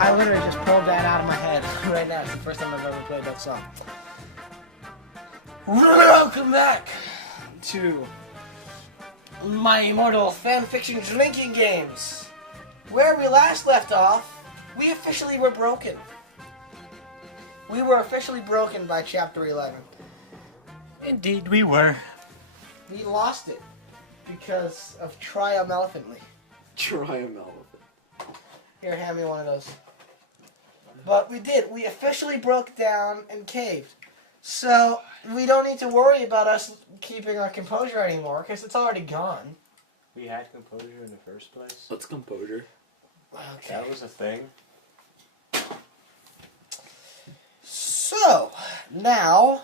I literally just pulled that out of my head right now. It's the first time I've ever played that song. Welcome back to my Immortal fanfiction drinking games. Where we last left off, we officially were broken. We were officially broken by Chapter 11. Indeed, we were. We lost it because of triumphantly. Triumphant. Here, hand me one of those. But we did. We officially broke down and caved. So, we don't need to worry about us keeping our composure anymore, because it's already gone. We had composure in the first place. What's composure? Okay. That was a thing. So, now,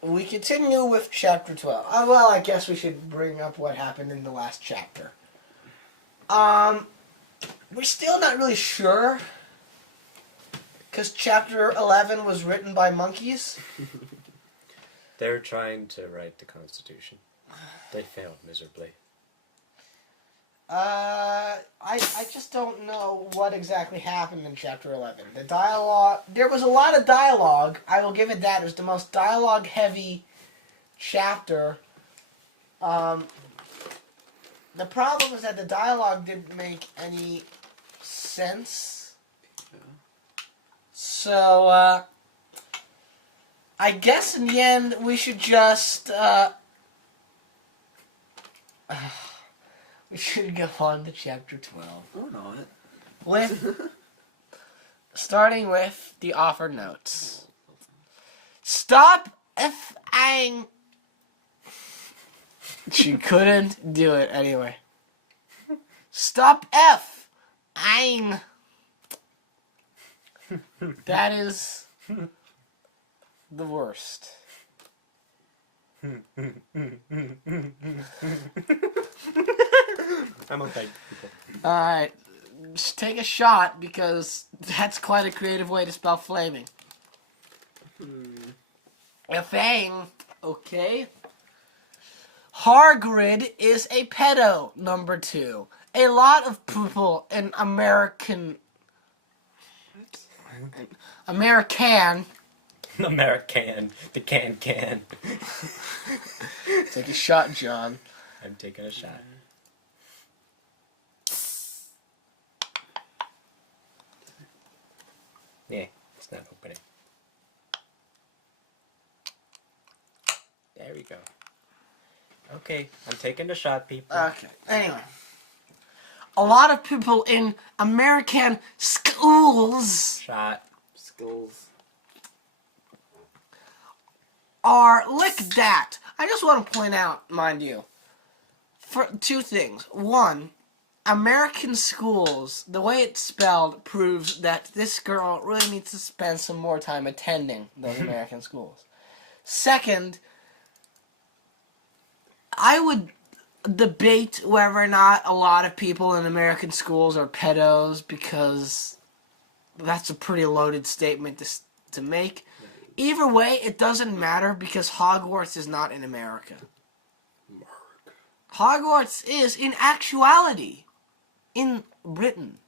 we continue with Chapter 12. Well, I guess we should bring up what happened in the last chapter. We're still not really sure, because Chapter 11 was written by monkeys. They were trying to write the Constitution. They failed miserably. I just don't know what exactly happened in Chapter 11. The dialogue, there was a lot of dialogue, I will give it that. It was the most dialogue-heavy chapter. The problem is that the dialogue didn't make any sense. So, I guess in the end we should just, we should go on to Chapter 12. Or not. With, starting with the offer notes. Stop F-ing. She couldn't do it anyway. Stop F-ing. That is the worst. I'm okay, people. Alright, just take a shot because that's quite a creative way to spell flaming. A fang, okay. Hargrid is a pedo, number 2. A lot of people in American... The can. Take a shot, John. I'm taking a shot. Yeah, it's not opening. There we go. Okay, I'm taking the shot, people. Okay, anyway. A lot of people in American schools Shot. Skulls. are licked at. I just want to point out, mind you, for 2 things. 1, American schools, the way it's spelled proves that this girl really needs to spend some more time attending those American schools. 2nd, I would debate whether or not a lot of people in American schools are pedos, because that's a pretty loaded statement to make. Either way, it doesn't matter because Hogwarts is not in America. Hogwarts is, in actuality, in Britain.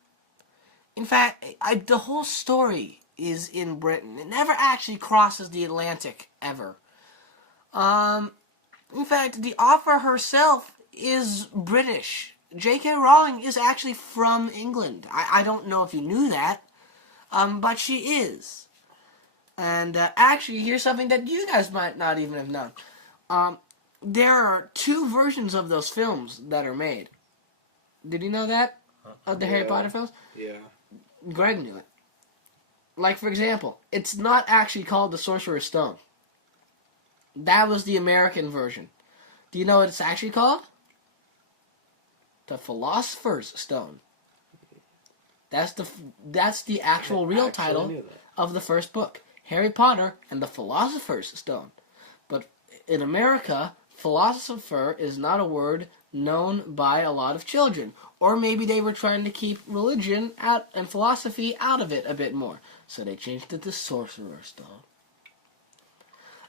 In fact, the whole story is in Britain. It never actually crosses the Atlantic, ever. In fact, the author herself is British. J.K. Rowling is actually from England. I don't know if you knew that, but she is. And actually, here's something that you guys might not even have known. There are 2 versions of those films that are made. Did you know that? Of the Harry Potter films? Yeah. Greg knew it. Like, for example, it's not actually called the Sorcerer's Stone. That was the American version. Do you know what it's actually called? The Philosopher's Stone. That's the actual real Actually title knew that. of the first book, Harry Potter and the Philosopher's Stone. But in America, philosopher is not a word known by a lot of children. Or maybe they were trying to keep religion out and philosophy out of it a bit more. So they changed it to Sorcerer's Stone.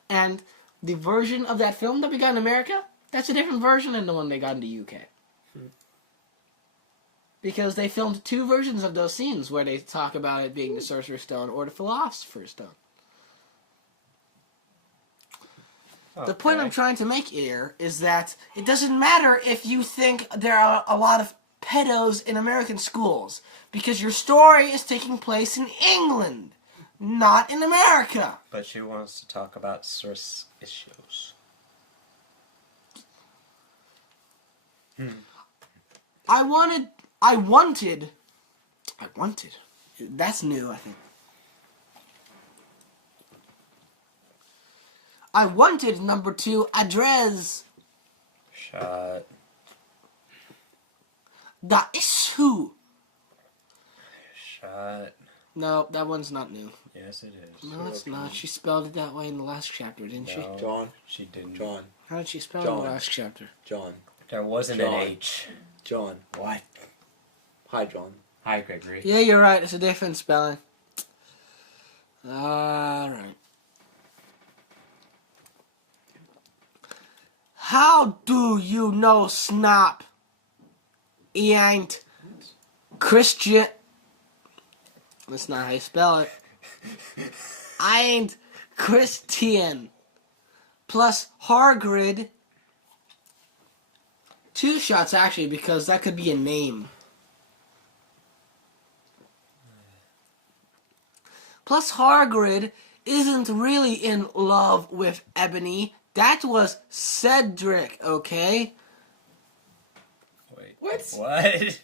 And the version of that film that we got in America, that's a different version than the one they got in the UK. Because they filmed two versions of those scenes where they talk about it being the Sorcerer's Stone or the Philosopher's Stone. Okay. The point I'm trying to make here is that it doesn't matter if you think there are a lot of pedos in American schools, because your story is taking place in England, not in America. But she wants to talk about source issues. I wanted. That's new, I think. I wanted number 2 address. Shot. The issue. Shot. No, that one's not new. Yes, it is. No, it's not. She spelled it that way in the last chapter, didn't she? No, John. she didn't. John. How did she spell it in John. the last chapter? John. There wasn't John. an H. John. What? Hi, John. Hi, Gregory. Yeah, you're right. It's a different spelling. Alright. How do you know Snap? He ain't Christian. That's not how you spell it. I ain't Christian. Plus Hargrid. 2 shots actually, because that could be a name. Plus Hargrid isn't really in love with Ebony. That was Cedric, okay? Wait. What? What?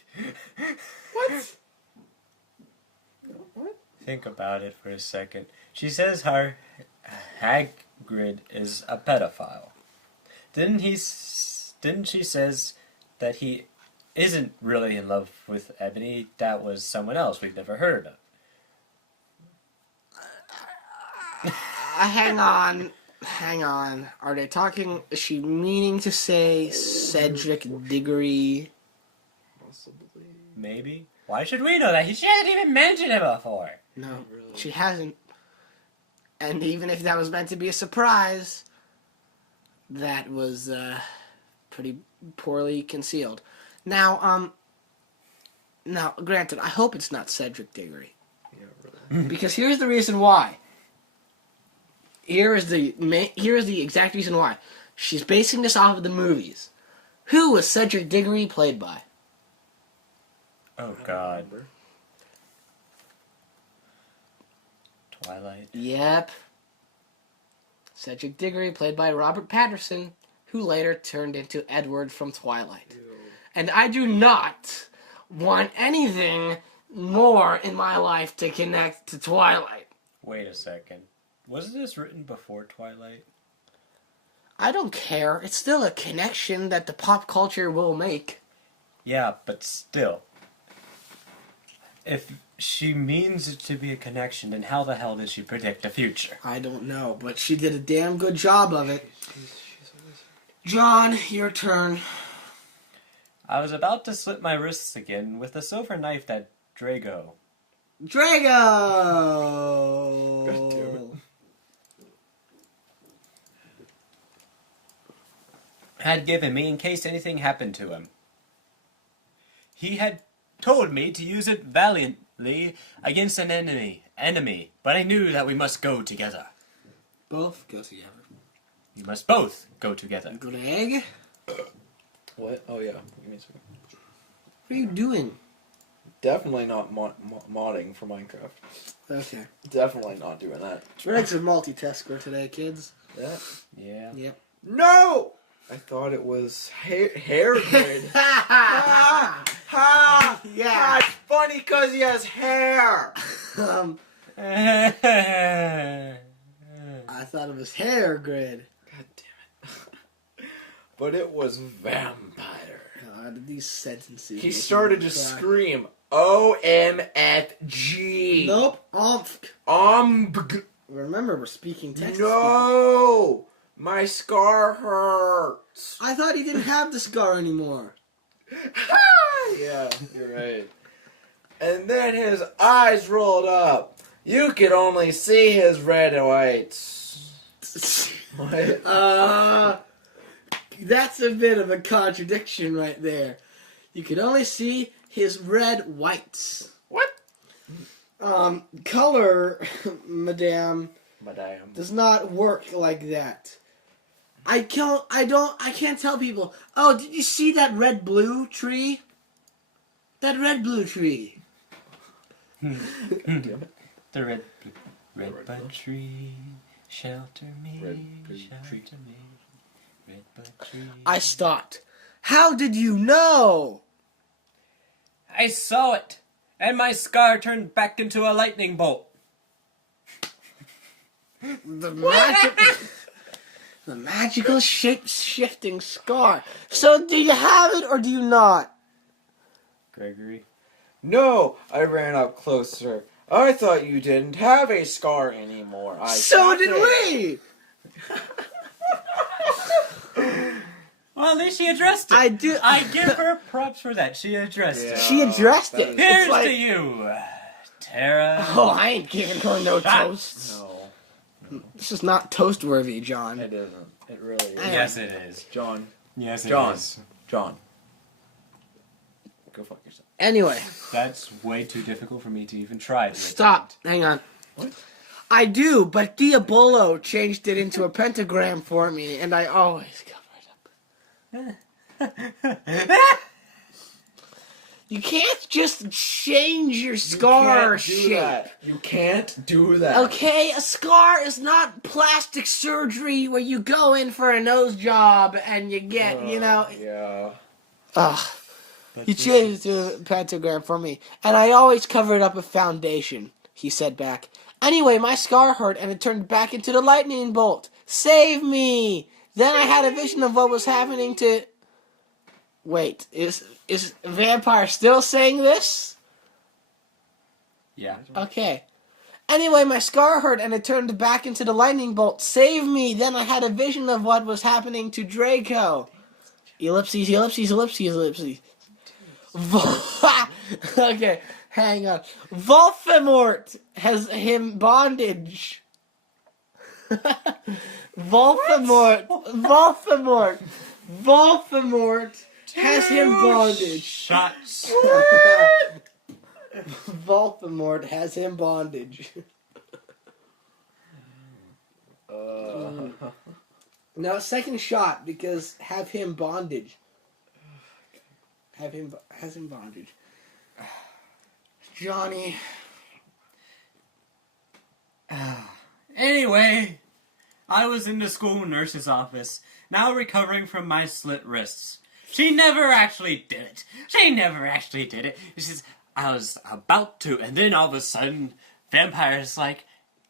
What? What? Think about it for a second. She says Hagrid is a pedophile. Didn't she says that he isn't really in love with Ebony? That was someone else we've never heard of. Hang on. Are they talking? Is she meaning to say Cedric Diggory? Possibly. Maybe. Why should we know that? She hasn't even mentioned it before. No, Really? she hasn't. And even if that was meant to be a surprise, that was pretty poorly concealed. Now, granted, I hope it's not Cedric Diggory. Yeah, really. Because here's the reason why. Here is the exact reason why. She's basing this off of the movies. Who was Cedric Diggory played by? Oh, I don't God. remember. Twilight. Yep. Cedric Diggory played by Robert Pattinson, who later turned into Edward from Twilight. Ew. And I do not want anything more in my life to connect to Twilight. Wait a second. Wasn't this written before Twilight? I don't care. It's still a connection that the pop culture will make. Yeah, but still. If she means it to be a connection, then how the hell did she predict the future? I don't know, but she did a damn good job of it. She's a wizard. John, your turn. I was about to slit my wrists again with the silver knife that Drago. Drago! God damn it. Had given me in case anything happened to him. He had told me to use it valiantly against an enemy, but I knew that we must go together. Both go together. We must both go together. Greg? What? Oh yeah. Give me a second. What are you doing? Definitely not modding for Minecraft. Okay. Definitely not doing that. Greg's a multitasker today, kids. That? Yeah. Yep. No! I thought it was hair grid. Ha! Ha! Yeah. It's funny because he has hair. I thought it was hair grid. God damn it. but it was vampire. God, these sentences. He started to scream, OMFG. Nope. Ombg. Remember, we're speaking Texas. No! My scar hurts. I thought he didn't have the scar anymore. Yeah, you're right. And then his eyes rolled up. You could only see his red and whites. What? That's a bit of a contradiction right there. You could only see his red whites. What? Color, madame, Madame. does not work like that. I can't tell people, oh, did you see that red-blue tree? That red-blue tree. The red bud tree, shelter me, shelter me. Red bud tree. I stopped. How did you know? I saw it, and my scar turned back into a lightning bolt. The magical shape-shifting scar. So do you have it or do you not? Gregory. No, I ran up closer. I thought you didn't have a scar anymore. So did we! Well, at least she addressed it. I do. I give her props for that. She addressed it. She addressed it. that Here's It's like, to you, Tara. oh, I ain't giving her no Shot. toasts. No, This is not toast worthy, John. it isn't. It really is. Yes, it is. John. Yes, it John. is. John. Go fuck yourself. Anyway, That's way too difficult for me to even try. To stop. Hang on. What? I do, but Diabolo changed it into a pentagram for me, and I always cover it up. You can't just change your scar shape. You can't do that. Okay, a scar is not plastic surgery where you go in for a nose job and you get, Yeah. Ugh. He changed it to a pentagram for me, and I always cover it up with foundation, he said back. Anyway, my scar hurt and it turned back into the lightning bolt. Save me! Then I had a vision of what was happening to... Wait, is Vampire still saying this? Yeah. Okay. Anyway, my scar hurt and it turned back into the lightning bolt. Save me! Then I had a vision of what was happening to Draco. Ellipses, ellipses, ellipses, ellipses. Okay, hang on. Voldemort has him bondage. Voldemort has him bondage. Shots. Voldemort has him bondage. No, second shot because have him bondage. Has him bondage. Johnny. Anyway, I was in the school nurse's office, now recovering from my slit wrists. She never actually did it. She says, I was about to, and then all of a sudden, Vampire's like,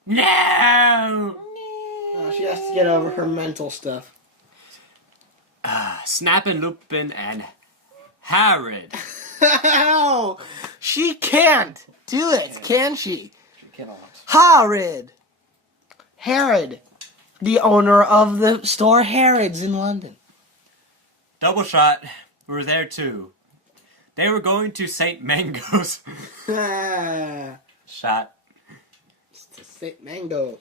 no! Oh, she has to get over her mental stuff. Snappin', Lupin, and Harrod. Ow! She can't do it, can she? She cannot. Herod, the owner of the store Harrods in London. Double shot were there too. They were going to St. Mango's. Shot. It's the St. Mango.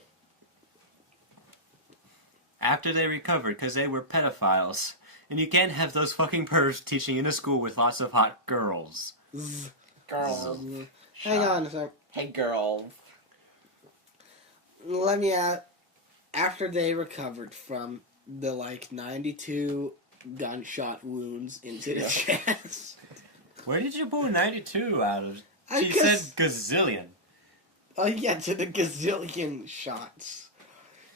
After they recovered, because they were pedophiles. And you can't have those fucking pervs teaching in a school with lots of hot girls. Girls. Hang on a sec. Hey, girls. Let me add. After they recovered from the 92 gunshot wounds into the chest. Where did you pull 92 out of? I She guess- said gazillion. Oh yeah, to the gazillion shots.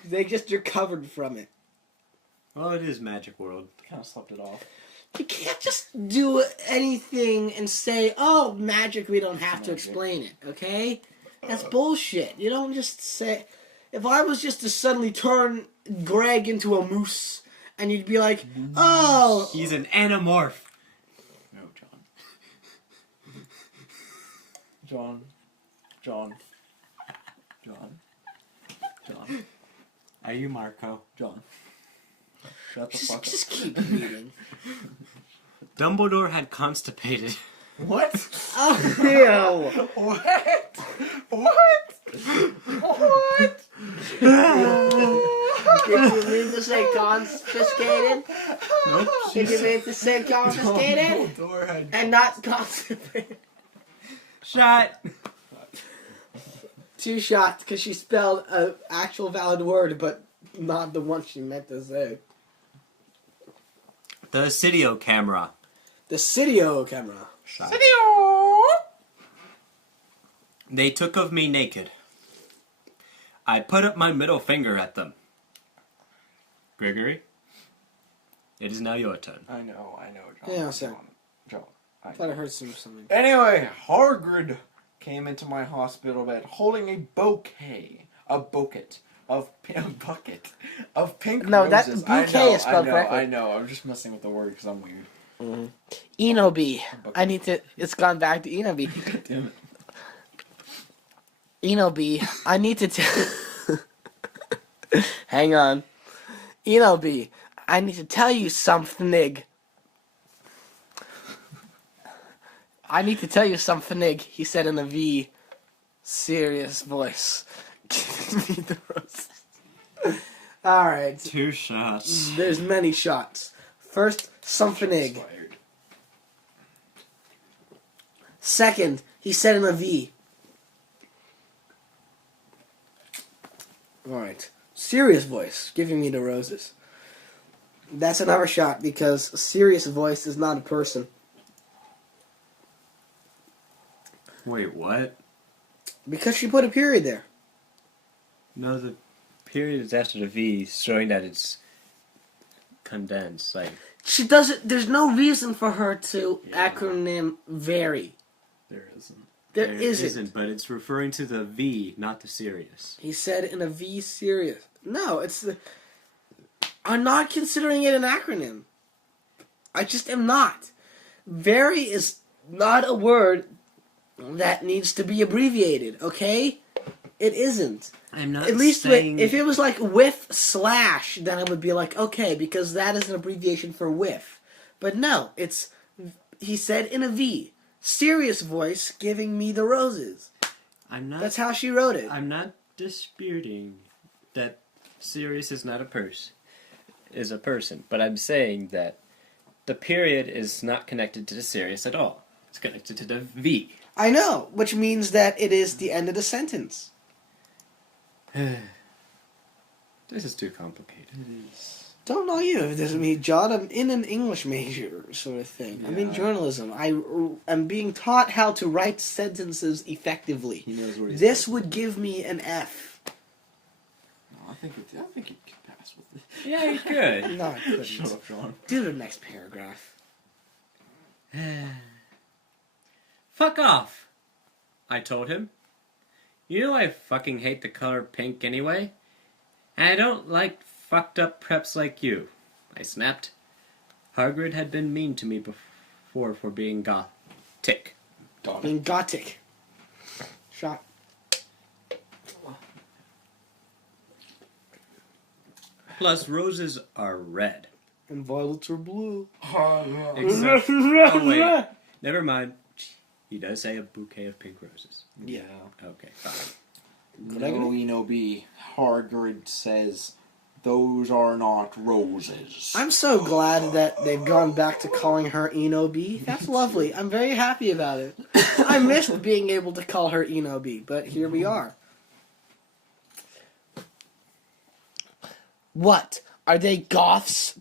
They just recovered from it. Well, it is Magic World. Kind of slept it off. You can't just do anything and say, oh, magic, we don't have to explain it, okay? That's bullshit. You don't just say... If I was just to suddenly turn Greg into a moose and you'd be like, oh. He's an anamorph. No, John. John. Are you Marco? John. Shut the fuck up. Just keep reading. Dumbledore had constipated. What? Oh, ew. What? What? Did you mean to say confiscated? Nope. Did you mean to say confiscated? Dumbledore had And not constipated? Shot. 2 shots, because she spelled an actual valid word, but not the one she meant to say. The Cydio camera. The Cydio camera. Shot. They took of me naked. I put up my middle finger at them. Gregory, it is now your turn. I know, John. Yeah, sir. John. I thought I heard something. Anyway, Hagrid came into my hospital bed holding a bouquet, a bucket of pink No, that roses. bouquet is spelled correctly. I know. I'm just messing with the word because I'm weird. Mm-hmm. Enobi. I need to. It's gone back to Enobi. Damn it. Enobi. I need to. Hang on. Enobi. I need to tell you something. I need to tell you something, he said in a V serious voice. Give me the roses. Alright. 2 shots. There's many shots. First, something. Expired. Second, he said in a V. Alright. Serious voice, giving me the roses. That's another shot because a serious voice is not a person. Wait, what? Because she put a period there. No, the period is after the V, showing that it's condensed. Like, She doesn't. There's no reason for her to acronym vary. There isn't. There isn't. But it's referring to the V, not the serious. He said in a V serious. No, it's the. I'm not considering it an acronym. I just am not. Vary is not a word that needs to be abbreviated, okay? It isn't. I'm not At least saying... if it was like with slash, then I would be like, okay, because that is an abbreviation for with. But no, it's, he said in a V. Serious voice giving me the roses. That's how she wrote it. I'm not disputing that Sirius is not a person, but I'm saying that the period is not connected to the Sirius at all. It's connected to the V. I know, which means that it is the end of the sentence. This is too complicated. It is. Don't know you. It doesn't mean, John, I'm in an English major sort of thing. Yeah. I'm in journalism. I'm being taught how to write sentences effectively. He knows what he's This doing. would give me an F. No, I think it could pass with it. Yeah, you could. No, I couldn't. Shut up, John. Do the next paragraph. Fuck off, I told him. You know I fucking hate the color pink anyway. And I don't like fucked up preps like you, I snapped. Hagrid had been mean to me before for being gothic. In Gothic. Shot. Plus, roses are red. And violets are blue. Except, oh wait, never mind. He does say a bouquet of pink roses. Yeah. Okay, fine. No, Enobi. Hagrid says those are not roses. I'm so glad that they've gone back to calling her Enobi. That's lovely. I'm very happy about it. I missed being able to call her Enobi, but here we are. What? Are they goths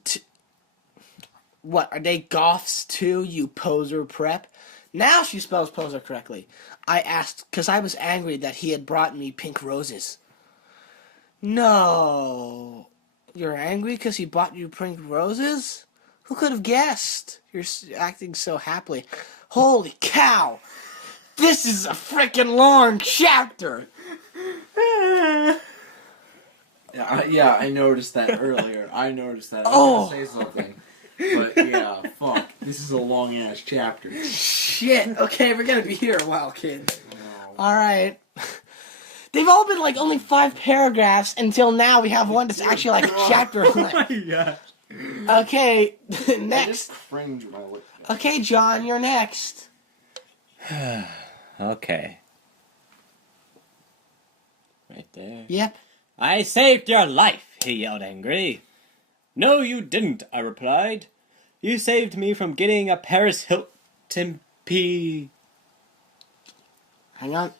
What? Are they goths too, you poser prep? Now she spells poser correctly. I asked because I was angry that he had brought me pink roses. No. You're angry because he bought you pink roses? Who could have guessed? You're acting so happily. Holy cow! This is a freaking long chapter! Yeah, I noticed that earlier. I noticed that. I Oh. was gonna say something. But yeah, fuck. This is a long ass chapter. Shit. Okay, we're gonna be here a while, kid. No. All right. They've all been like only 5 paragraphs until now. We have one that's actually like a chapter length. Yeah. Okay, I next. just cringe when I look at it. Okay, John, you're next. Okay. Right there. Yep. I saved your life, he yelled angrily. No, you didn't, I replied. You saved me from getting a Paris Hilton P. Hang on.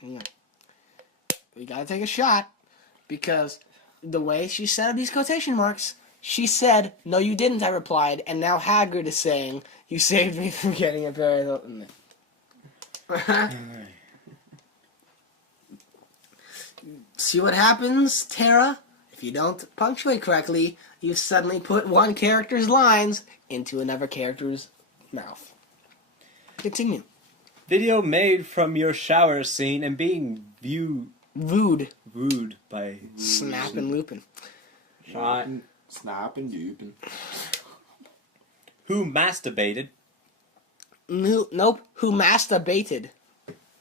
Hang on. We gotta take a shot because the way she set up these quotation marks, she said, "No, you didn't," I replied, and now Hagrid is saying, "You saved me from getting a Paris Hilton." See what happens, Tara? If you don't punctuate correctly, you've suddenly put one character's lines into another character's mouth. Continue. Video made from your shower scene and being Vood. wooed by Snapping, looping. Snapping, duping. who masturbated. Nope. Who masturbated?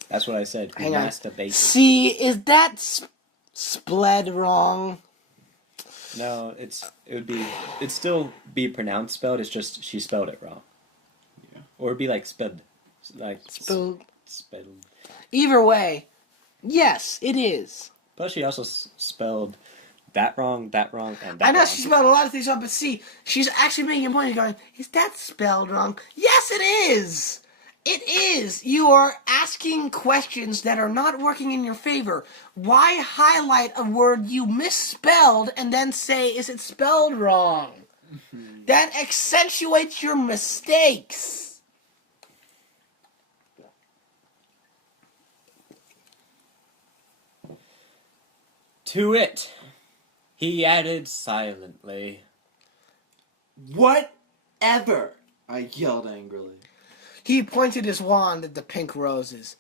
That's what I said. Who Hang on. masturbated. See, is that spled wrong? No, it'd still be pronounced spelled. It's just she spelled it wrong. Yeah. Or it'd be like spelled, Spelled. spelled. Either way, yes, it is. Plus, she also spelled that wrong, and that I know wrong. she spelled a lot of things wrong, but see, she's actually making a point. She's going, is that spelled wrong? Yes, it is! It is! You are asking questions that are not working in your favor. Why highlight a word you misspelled and then say, is it spelled wrong? That accentuates your mistakes. To it, he added silently. Whatever! I yelled angrily. He pointed his wand at the pink roses.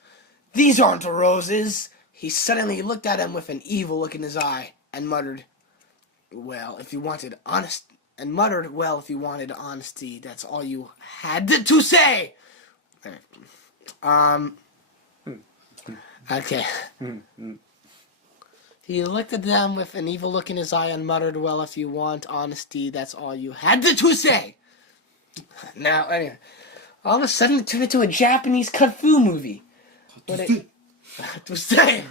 These aren't roses! He suddenly looked at him with an evil look in his eye and muttered, well, if you wanted honesty, that's all you had to say! Okay. He looked at them with an evil look in his eye and muttered, well, if you want honesty, that's all you had to say! Now, anyway. All of a sudden, it turned into a Japanese kung fu movie. To say.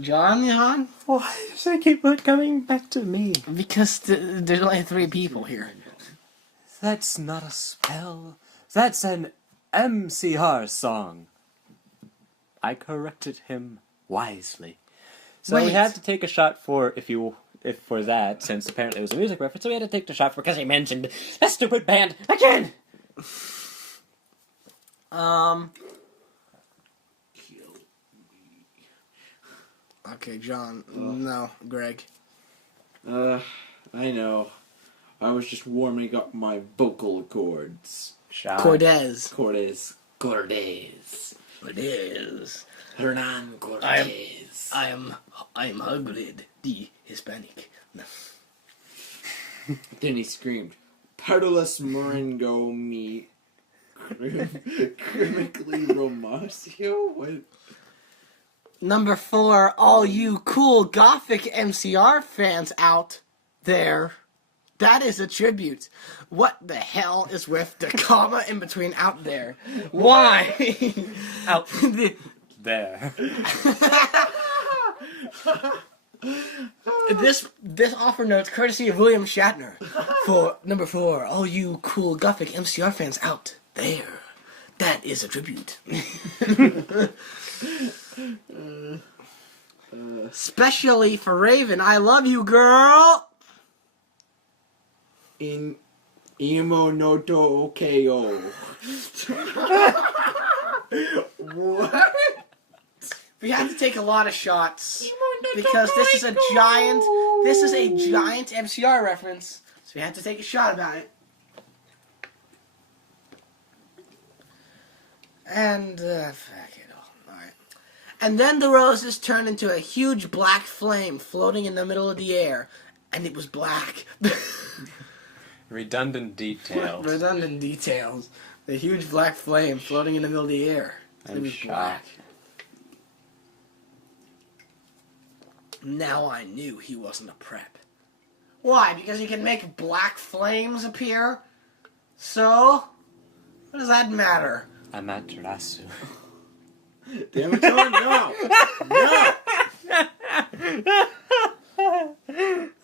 John? Why does it keep coming back to me? Because there's only 3 people here. That's not a spell. That's an MCR song. I corrected him wisely. So we Wait. have to take a shot for for that, since apparently it was a music reference, so we had to take the shot for because he mentioned that stupid band again! Okay, John. No, Greg. I know. I was just warming up my vocal cords. Shot. Cortez. Cordes. Hernan Cortez. I am Hagrid, the Hispanic. No. Then he screamed, Pedalus Moringo me Chronically Romasio? What? Number 4, all you cool Gothic MCR fans out there. That is a tribute. What the hell is with the comma in between out there? Why? Out there. This offer notes courtesy of William Shatner. For number 4, all you cool Gothic MCR fans out there. That is a tribute. Especially for Raven. I love you, girl. In Imo Noto Okeo. What? We have to take a lot of shots because this is a giant MCR reference. So we have to take a shot about it. And fuck it all. Alright. And then the roses turned into a huge black flame floating in the middle of the air. And it was black. Redundant details. Redundant details. The huge black flame floating in the middle of the air. It I'm was black. shocked. Now I knew he wasn't a prep. Why? Because he can make black flames appear? So? What does that matter? Amaterasu. Damn it, John, no! No!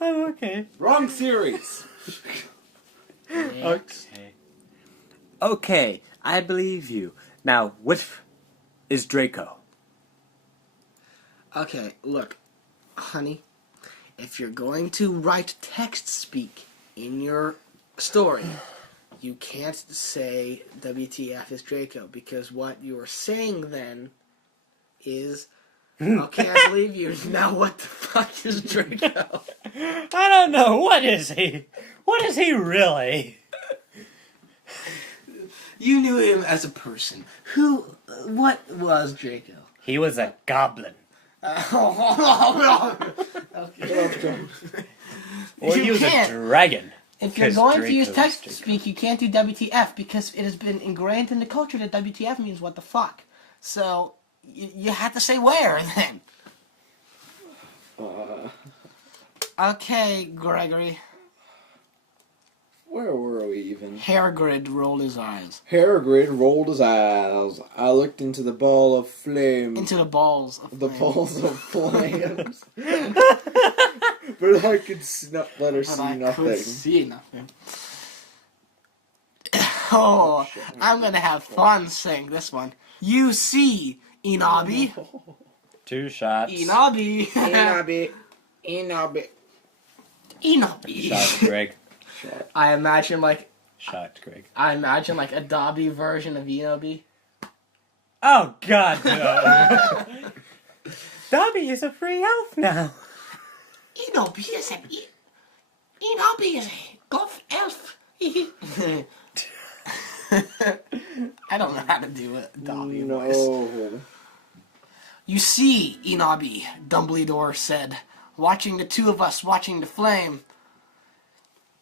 I'm okay. Wrong series! Okay. Okay, I believe you. Now, what is Draco? Okay, look, honey, if you're going to write text speak in your story, you can't say WTF is Draco, because what you're saying then is, okay, I believe you. Now what the fuck is Draco? I don't know. What is he? What is he really? You knew him as a person. What was Draco? He was a goblin. Okay. Or You he was can't. a dragon. If you're 'Cause going to use Draco's text Draco. speak, you can't do WTF because it has been ingrained in the culture that WTF means what the fuck. So, you have to say where then. Okay, Gregory. Where were we even? Hairgrid rolled his eyes. Peregrine rolled his eyes. I looked into the ball of flame. Into the balls of the flame. balls of flames. But I could let her But see I nothing. could see nothing. Oh, I'm gonna have fun saying this one. You see, Inabi. 2 shots. Inabi. Inabi. Inabi. Shot, Greg. I imagine like a Dobby version of Inobi. Oh, God, no. Dobby is a free elf now. Inobi is a golf elf. I don't know how to do a Dobby voice. No. You see, Inabi, Dumbledore said, watching the two of us watching the flame.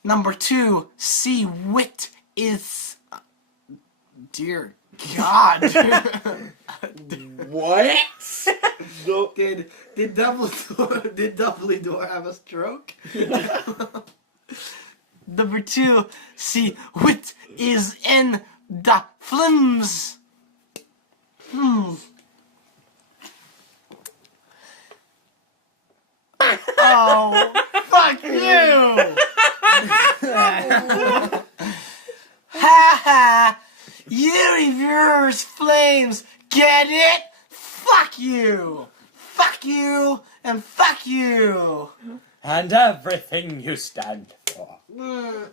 Number 2, see wit is... Dear God. What? Did Dumbledore have a stroke? Number 2, see wit is in the flims. Oh, fuck you! Ha ha! You reverse flames, get it? Fuck you! Fuck you! And fuck you! And everything you stand for.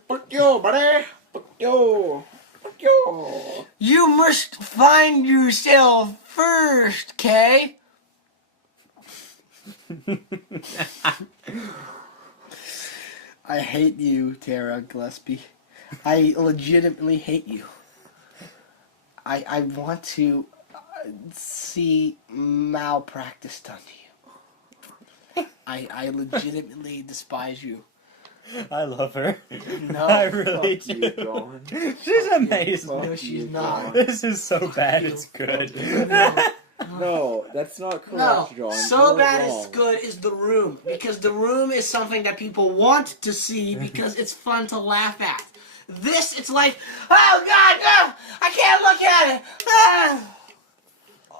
Fuck you, buddy. Fuck you. Fuck you. You must find yourself first, Kay? I hate you, Tara Gillespie. I legitimately hate you. I want to see malpractice done to you. I legitimately despise you. I love her. No, I really Fuck you, do. John. She's amazing. No, she's not. This is so bad, it's good. No, that's not No, correct, John. so You're bad wrong. it's good is The Room. Because The Room is something that people want to see because it's fun to laugh at. This, it's like, oh God, no, I can't look at it. Ah.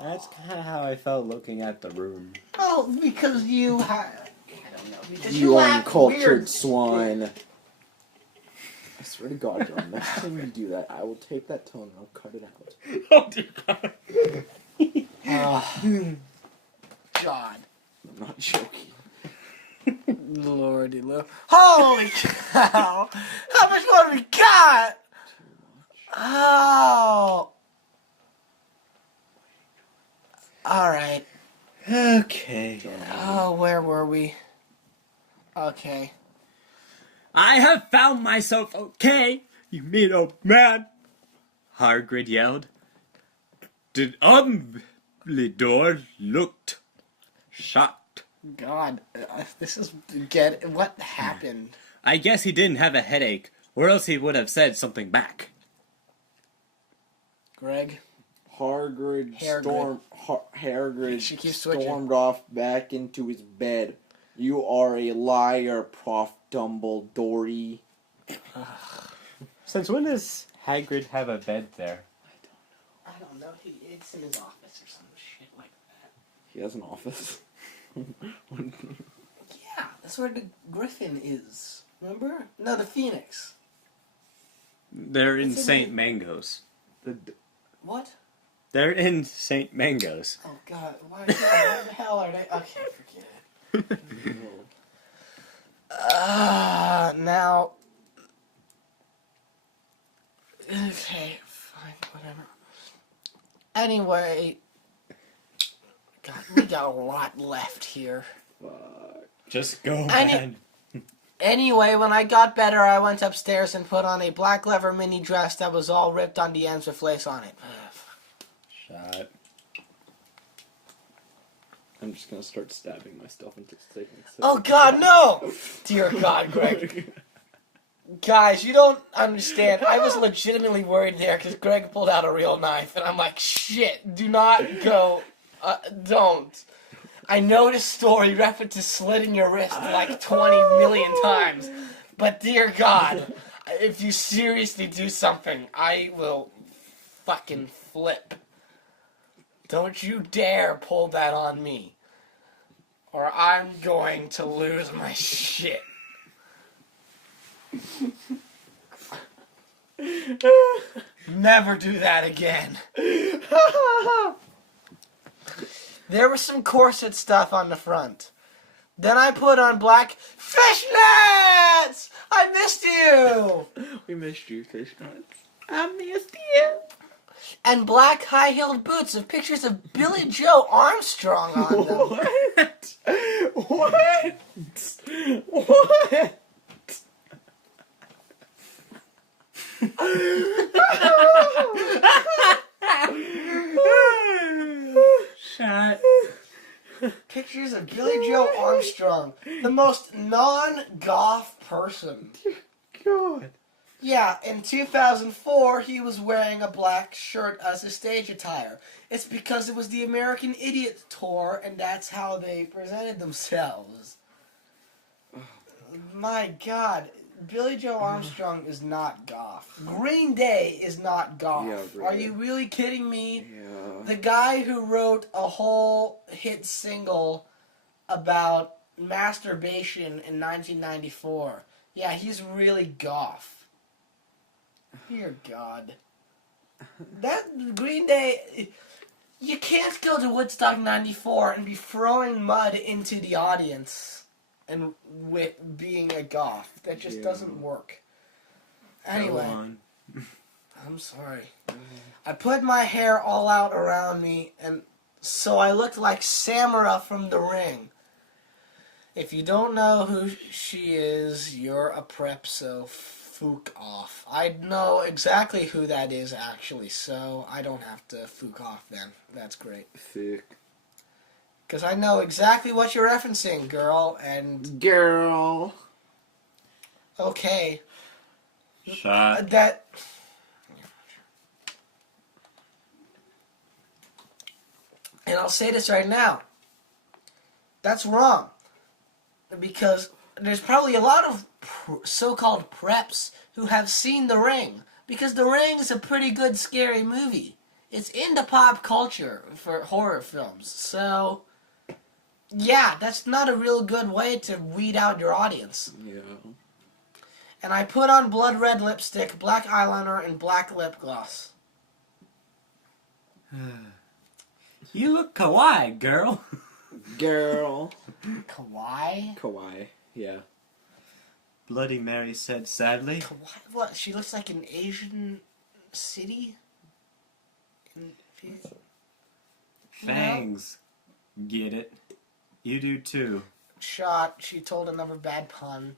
That's kind of how I felt looking at The Room. Oh, because you have, I don't know. Because You laugh uncultured weird. swine. I swear to God, John, next time you do that, I will take that tongue and I'll cut it out. Oh, dear God. God. I'm not joking. Lordy Lord. Holy cow! How much more we got? Oh. Alright. Okay. Oh, where were we? Okay. I have found myself okay, you mean old man. Hagrid yelled. Did Dumbledore looked shocked. God, what happened? I guess he didn't have a headache, or else he would have said something back. Greg? Hagrid She keeps switching. stormed off back into his bed. You are a liar, Prof. Dumbledore. Since when does Hagrid have a bed there? I don't know. It's in his office or some shit like that. He has an office. Yeah, that's where the Griffin is. Remember? No, the Phoenix. They're in It's in St. the- Mango's. What? They're in St. Mango's. Oh God! Why the hell are they? Okay, forget it. Now. Okay, fine, whatever. Anyway, God, we got a lot left here. Just go, Any- man. Anyway, when I got better, I went upstairs and put on a black leather mini dress that was all ripped on the ends with lace on it. Shot. I'm just gonna start stabbing myself into statements. Oh God, no! Dear God, Greg. Guys, you don't understand. I was legitimately worried there because Greg pulled out a real knife, and I'm like, shit, do not go. Don't. I know this story references slitting your wrist like 20 million times, but dear God, if you seriously do something, I will fucking flip. Don't you dare pull that on me, or I'm going to lose my shit. Never do that again. There was some corset stuff on the front. Then I put on black fishnets! I missed you! We missed you, Fishnuts. I missed you. And black high-heeled boots with pictures of Billy Joe Armstrong on them. What? What? Shot. Pictures of Billy Joe Armstrong, the most non-goth person. God. Yeah, in 2004, he was wearing a black shirt as his stage attire. It's because it was the American Idiot Tour, and that's how they presented themselves. My God, Billy Joe Armstrong is not goth. Green Day is not goth. Yeah, Are really. you really kidding me? Yeah. The guy who wrote a whole hit single about masturbation in 1994. Yeah, he's really goth. Dear God. That Green Day... You can't go to Woodstock 94 and be throwing mud into the audience and with being a goth. That just doesn't work. Anyway, Go on. I'm sorry. I put my hair all out around me, and so I looked like Samara from The Ring. If you don't know who she is, you're a prep, so fook off. I know exactly who that is, actually, so I don't have to fook off then. That's great. Thick. Because I know exactly what you're referencing, girl, and... Girl. Okay. Shot. That... And I'll say this right now. That's wrong. Because there's probably a lot of so-called preps who have seen The Ring. Because The Ring is a pretty good scary movie. It's into pop culture for horror films. So, yeah, that's not a real good way to weed out your audience. Yeah. And I put on blood red lipstick, black eyeliner, and black lip gloss. You look kawaii, girl. Girl. Kawaii? Kawaii. Yeah. Bloody Mary said sadly. Kawaii? What? She looks like an Asian city? Fangs. Get it? You do too. Shot. She told another bad pun.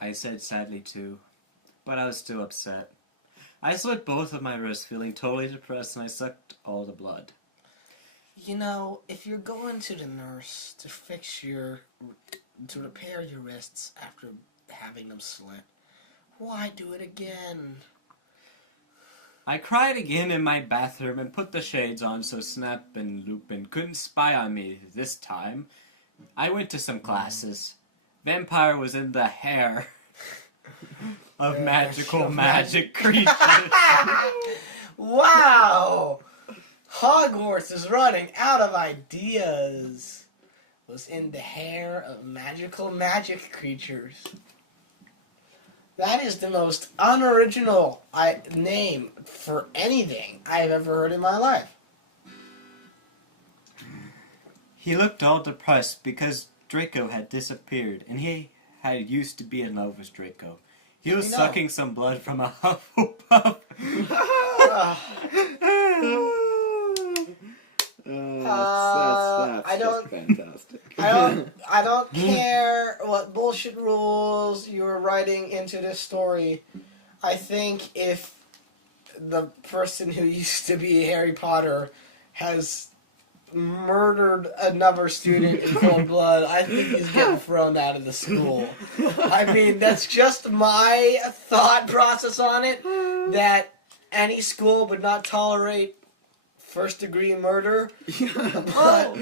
I said sadly too, but I was still upset. I slit both of my wrists, feeling totally depressed, and I sucked all the blood. You know, if you're going to the nurse to to repair your wrists after having them slit, why do it again? I cried again in my bathroom and put the shades on so Snap and Lupin couldn't spy on me this time. I went to some classes. Vampire was in the hair of magical magic creatures. Wow! Hogwarts is running out of ideas. Was in the hair of magical magic creatures. That is the most unoriginal name for anything I've ever heard in my life. He looked all depressed because Draco had disappeared, and he had used to be in love with Draco. He was sucking some blood from a Hufflepuff. That's just fantastic. I don't care what bullshit rules you're writing into this story. I think if the person who used to be Harry Potter has murdered another student in cold blood, I think he's getting thrown out of the school. I mean, that's just my thought process on it, that any school would not tolerate first-degree murder. But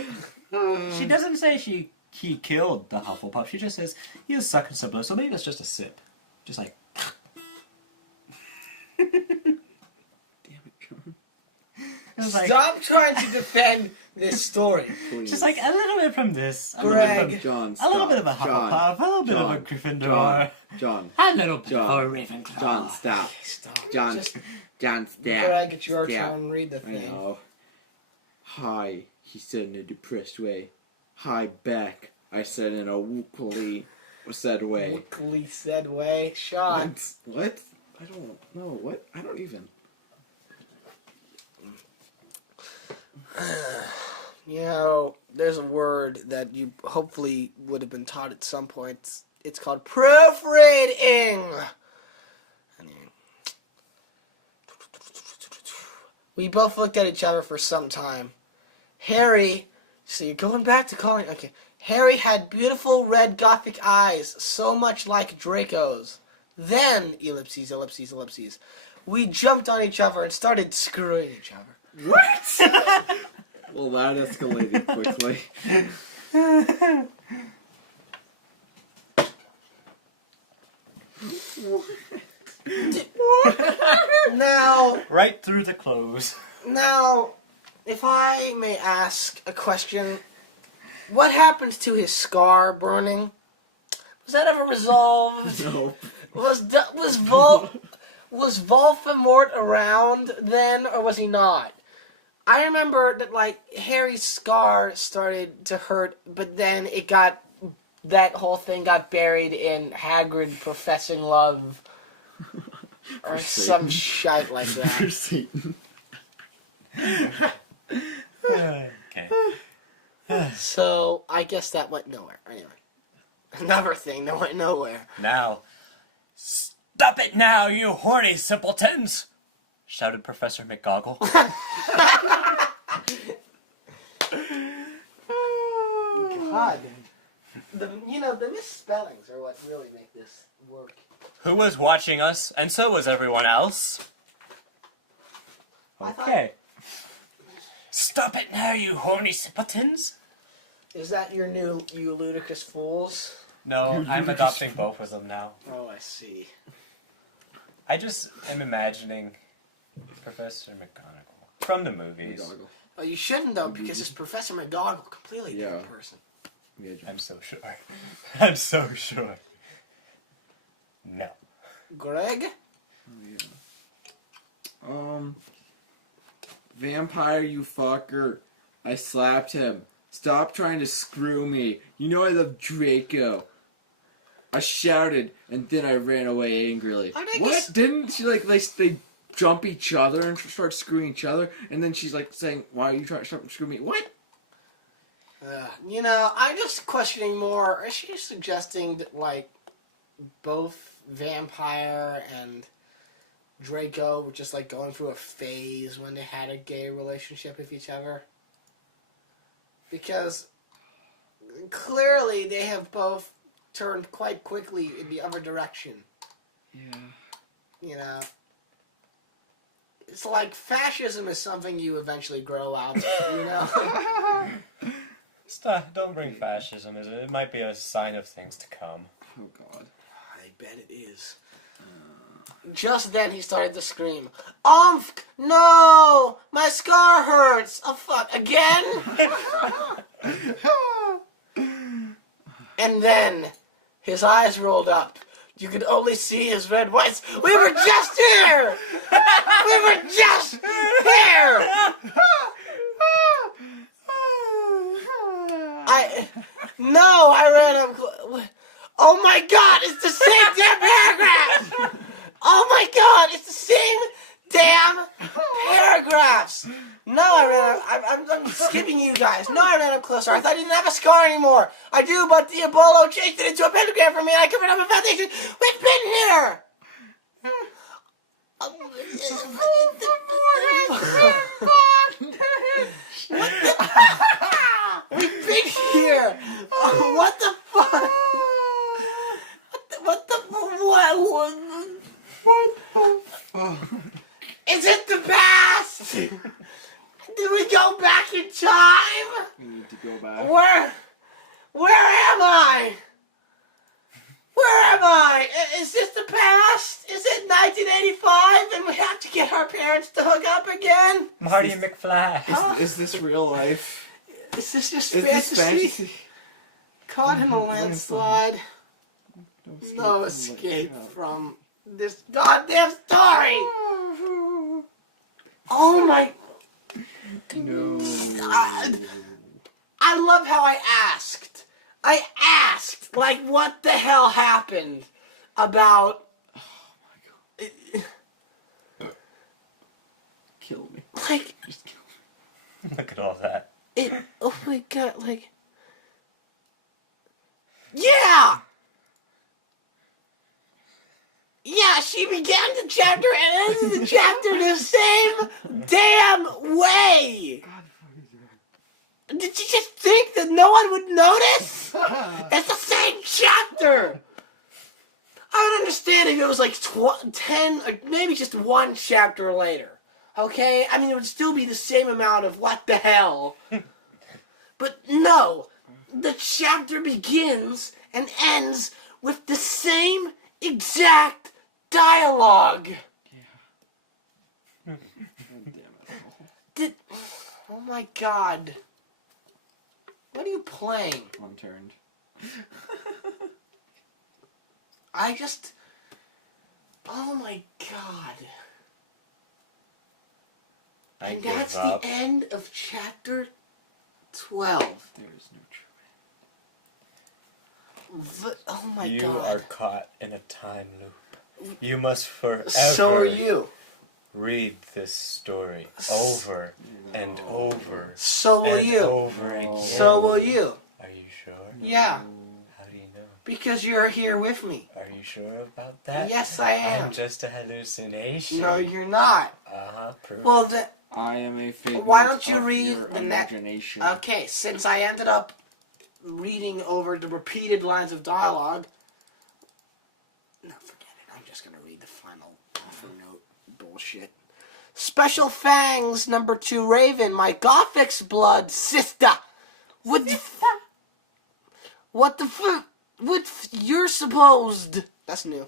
She doesn't say he killed the Hufflepuff. She just says he was sucking some blood, so maybe it's just a sip. Just like... Damn it, John. Stop trying to defend this story. Please. Just like a little bit from this. Greg. John, A little stop. bit of a Hufflepuff, a little bit of a Gryffindor, John, a little bit John. of a Ravenclaw. Stop. Stop. John, Just, John, stop. Greg, it's your Stop. turn. Read the I thing. know. Hi, he said in a depressed way. Hi, back, I said in a wookily said way. Weakly said way. Sean. What? I don't know. What? I don't even. You know, there's a word that you hopefully would have been taught at some point. It's called proofreading. We both looked at each other for some time. Harry, so you're going back to calling... Okay. Harry had beautiful red gothic eyes, so much like Draco's. Then, ellipses, ellipses, ellipses, we jumped on each other and started screwing each other. What? Well, that escalated quickly. Now, Right through the clothes. Now, if I may ask a question, what happened to his scar burning? Was that ever resolved? No. Was Voldemort around then, or was he not? I remember that, like, Harry's scar started to hurt, but then that whole thing got buried in Hagrid professing love, or some shite like that. For Satan. Okay. So, I guess that went nowhere. Anyway. Another thing that went nowhere. Now, stop it now, you horny simpletons! Shouted Professor McGoggle. God. The misspellings are what really make this work. Who was watching us, and so was everyone else. Okay. Stop it now, you horny simpletons! Is that your new, you ludicrous fools? No, I'm adopting both of them now. Oh, I see. I just am imagining Professor McGonagall from the movies. Goggle. Oh, you shouldn't, though, because it's Professor McGonagall, completely different person. Yeah, John. I'm so sure. I'm so sure. No. Greg? Oh, yeah. Vampire, you fucker. I slapped him. Stop trying to screw me. You know I love Draco. I shouted, and then I ran away angrily. What? Didn't she, like, they jump each other and start screwing each other? And then she's, like, saying, why are you trying to screw me? What? I'm just questioning more. Is she suggesting that, like, both Vampire and Draco were just like going through a phase when they had a gay relationship with each other. Because clearly they have both turned quite quickly in the other direction. Yeah. You know? It's like fascism is something you eventually grow out of, you know? Don't bring fascism, is it? It might be a sign of things to come. Oh God. I bet it is. Just then he started to scream, "Omfk! No! My scar hurts! Oh fuck, again?" And then his eyes rolled up. You could only see his red whites. We were just here! We were just here! I ran up. Oh my God! It's the same damn paragraph! Oh my God! It's the same damn paragraphs! No, I ran up. I'm skipping you guys. No, I ran up closer. I thought I didn't have a scar anymore. I do, but the Ebola changed it into a pentagram for me, and I covered up a foundation. We've been here! We've been here! What the fuck? What the Is it the past? Did we go back in time? We need to go back. Where am I? Where am I? Is this the past? Is it 1985 and we have to get our parents to hook up again? Marty McFly. Is this real life? Is this just Is fantasy? this fantasy? Caught in a landslide. No escape from this goddamn story. Oh my... No. I love how I asked. I asked, like, what the hell happened about... Oh my God. Kill me. Like... Just kill me. Look at all that. Oh my God, like... Yeah! Yeah, she began the chapter and ended the chapter the same damn way! Did you just think that no one would notice? It's the same chapter! I would understand if it was like 10, or maybe just one chapter later. Okay? I mean, it would still be the same amount of what the hell. But no, the chapter begins and ends with the same exact dialogue. God damn it. Oh my God. What are you playing? Unturned. Oh my God. I And give that's up. the end of chapter 12. There is no truth. Oh my You God. are caught in a time loop. You must forever So are you. read this story over and over So will and you. over again. So will you. Are you sure? Yeah. How do you know? Because you're here with me. Are you sure about that? Yes, I am. I'm just a hallucination. No, you're not. Prove Well, it. I am a figment Why don't you of read your the next... imagination. Okay, since I ended up reading over the repeated lines of dialogue... No, forget it. I'm just going to read the final offer note bullshit. Special Fangs, number 2 Raven, my Gothic's blood, sister. What the What the fuck? You're supposed... That's new.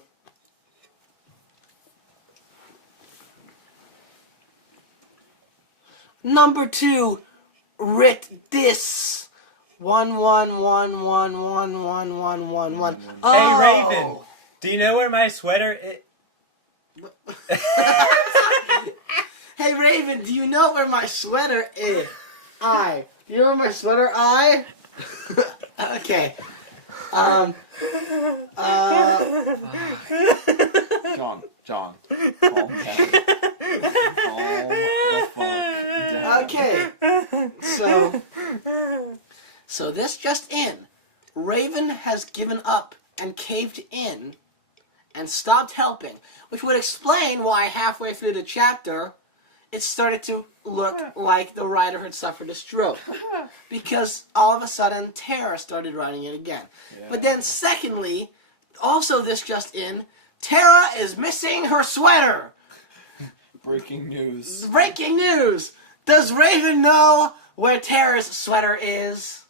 Number 2, writ this. 111111111. Hey, Raven. Do you know where my sweater is? Hey, Raven, do you know where my sweater is? Do you know where my sweater Okay. John, calm down. Calm the fuck down. Okay. So this just in. Raven has given up and caved in and stopped helping, which would explain why halfway through the chapter it started to look like the writer had suffered a stroke. Because all of a sudden, Tara started writing it again. Yeah. But then secondly, also this just in, Tara is missing her sweater! Breaking news. Breaking news! Does Raven know where Tara's sweater is?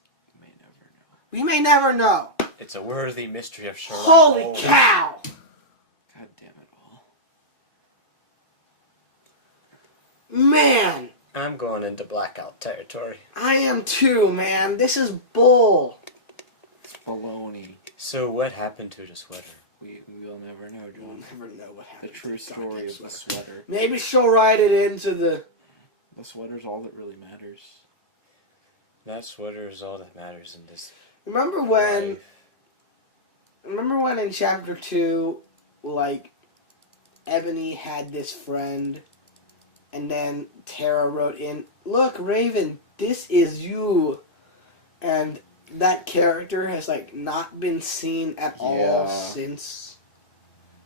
We may never know. It's a worthy mystery of Sherlock Holy Holmes. cow! God damn it all. Man! I'm going into blackout territory. I am too, man. This is bull. It's baloney. So what happened to the sweater? We'll never know, John. We'll never know what happened. The true story of the sweater. Maybe she'll write it into the... The sweater's all that really matters. That sweater is all that matters in this Remember when... life. Remember when in chapter 2, like, Ebony had this friend, and then Tara wrote in, "Look, Raven, this is you." And that character has, like, not been seen at all since.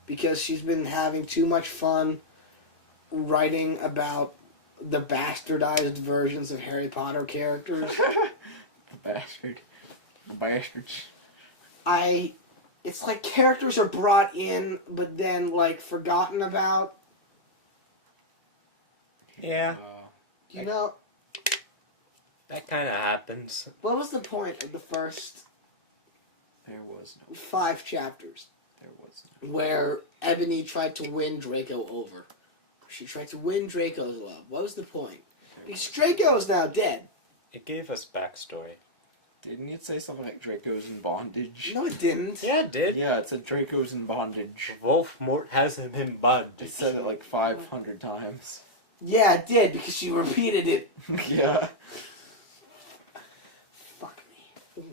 Because she's been having too much fun writing about the bastardized versions of Harry Potter characters. The bastard. The bastards. It's like characters are brought in, but then, like, forgotten about. Yeah. You know, That kind of happens. what was the point of the first There was no. 5 chapters There was no. where Ebony tried to win Draco over? She tried to win Draco's love. What was the point? Because Draco is now dead. It gave us backstory. Didn't it say something like Draco's in bondage? No, it didn't. Yeah, it did. Yeah, it said Draco's in bondage. Voldemort has him in bondage. It said it like 500 times. Yeah, it did, because she repeated it. Yeah. Fuck me.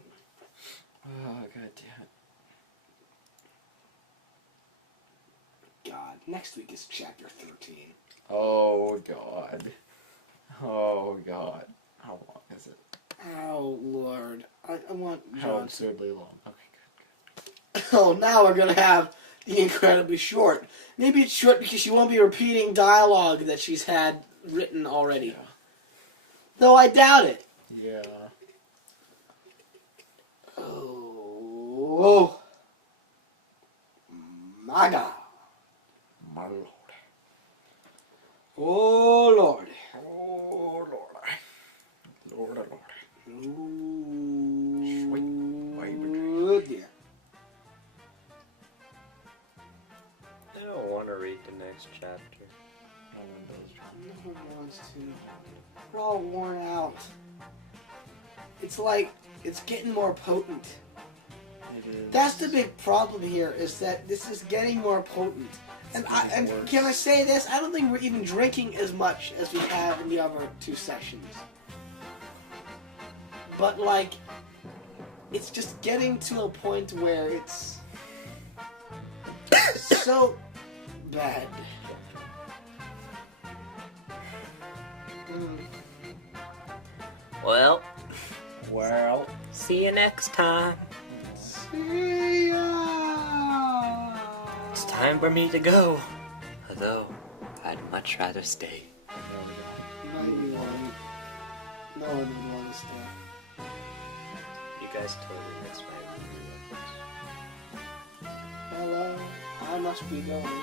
Oh, god damn it. God, next week is chapter 13. Oh god. Oh god. How long is it? Oh, Lord. I want How John to... absurdly long. Okay, good. Oh, now we're going to have the incredibly short. Maybe it's short because she won't be repeating dialogue that she's had written already. Yeah. Though I doubt it. Yeah. Oh. My God. My lord. Oh, Lord. Oh lord. Lord, oh lord. Ooh. Sweet baby. Good dear. I don't want to read the next chapter. No one does, John. No one wants to. We're all worn out. It's like, it's getting more potent. It is. That's the big problem here, is that this is getting more potent. And can I say this? I don't think we're even drinking as much as we have in the other 2 sessions. But, like, it's just getting to a point where it's so bad. Well, Well. see you next time. See ya! It's time for me to go. Although, I'd much rather stay. No, you won't. No one would want to stay. You guys totally missed my Hello, I must be going.